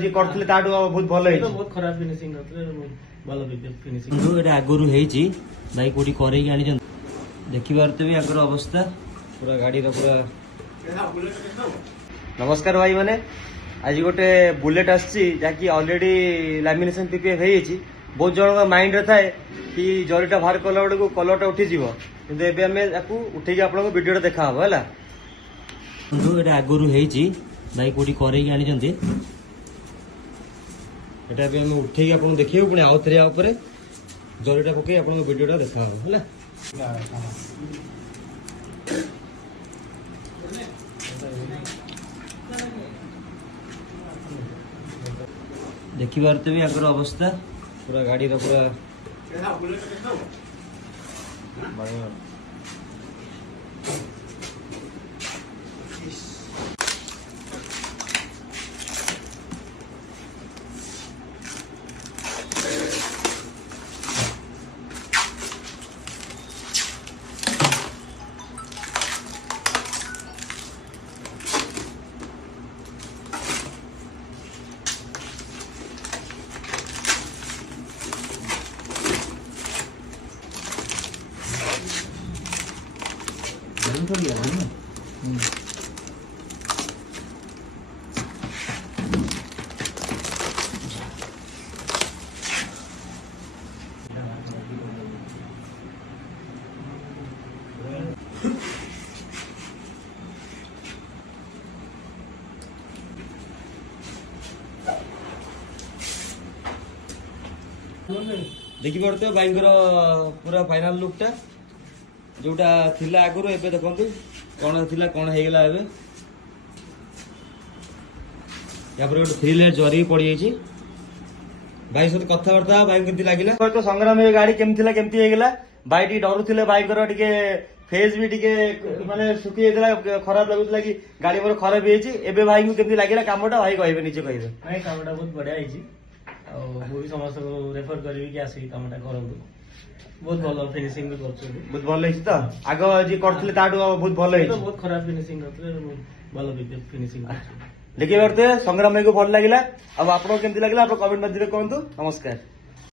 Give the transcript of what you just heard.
जी करथिले ताडू बहुत भलो है बहुत खराब फिनिशिंग करथिले भलो फिनिशिंग बंधु एटा आगुरु हेची भाई कोडी करेई आनी जन देखि पारते भी आगर अवस्था पूरा गाड़ी रो पूरा। नमस्कार भाई माने आज गोटे बुलेट आसी जाकि ऑलरेडी लैमिनेशन पीपीएफ हेची बहुत जन माइंड रे थाए कि जरीटा बाहर कला बेले को कलरटा उठी जीवो किंतु एबे हमें याकू उठेकी आपनको वीडियोटा देखा हबो हैला। बंधु एटा आगुरु हेची भाई कोडी करेई आनी जंती एटा भी हमें उठेकी आपनको देखियो पुणी आउ थरे ऊपर जरीटा पके आपनको वीडियोटा देखा हबो हैला। देखि पारते भी आगर अवस्था पूरा गाड़ी रो पूरा देखि पड़ते बाइक पूरा फाइनल लुक टा जोटा थिला आगुरु एबे देखंतु कोन थिला कोन हेगला एबे या पर गोटे 3 लेयर जरी पड़ी जाइछि। भाई सहित कथाबार्ता भाई केमती लागिला तो संग्राम ए गाड़ी केमथिला केमती हेगला भाई टी डरू थिले बाइक रो टिके फेस भी टिके माने सुखी जेतला खराब लागुतला कि गाड़ी मोर खराब हेछि एबे भाई को केमती लागिला कामटा भाई कहबे नीचे कहबे भाई कामटा बहुत बढ़िया हेछि आ मु भी समस्त को रेफर करबी कि आसी कामटा करबो बहुत भलो फिनिशिंग भी करछो बहुत भलो हेछि त आगो जी करथिले ताडू बहुत भलो हेछि बहुत खराब फिनिशिंग करथिले भलो फिनिशिंग करछो देखि पारते संग्राम भाई को भल लागिला अब आपको केमती लागिला आप कमेंट मध्ये कहंतु। नमस्कार।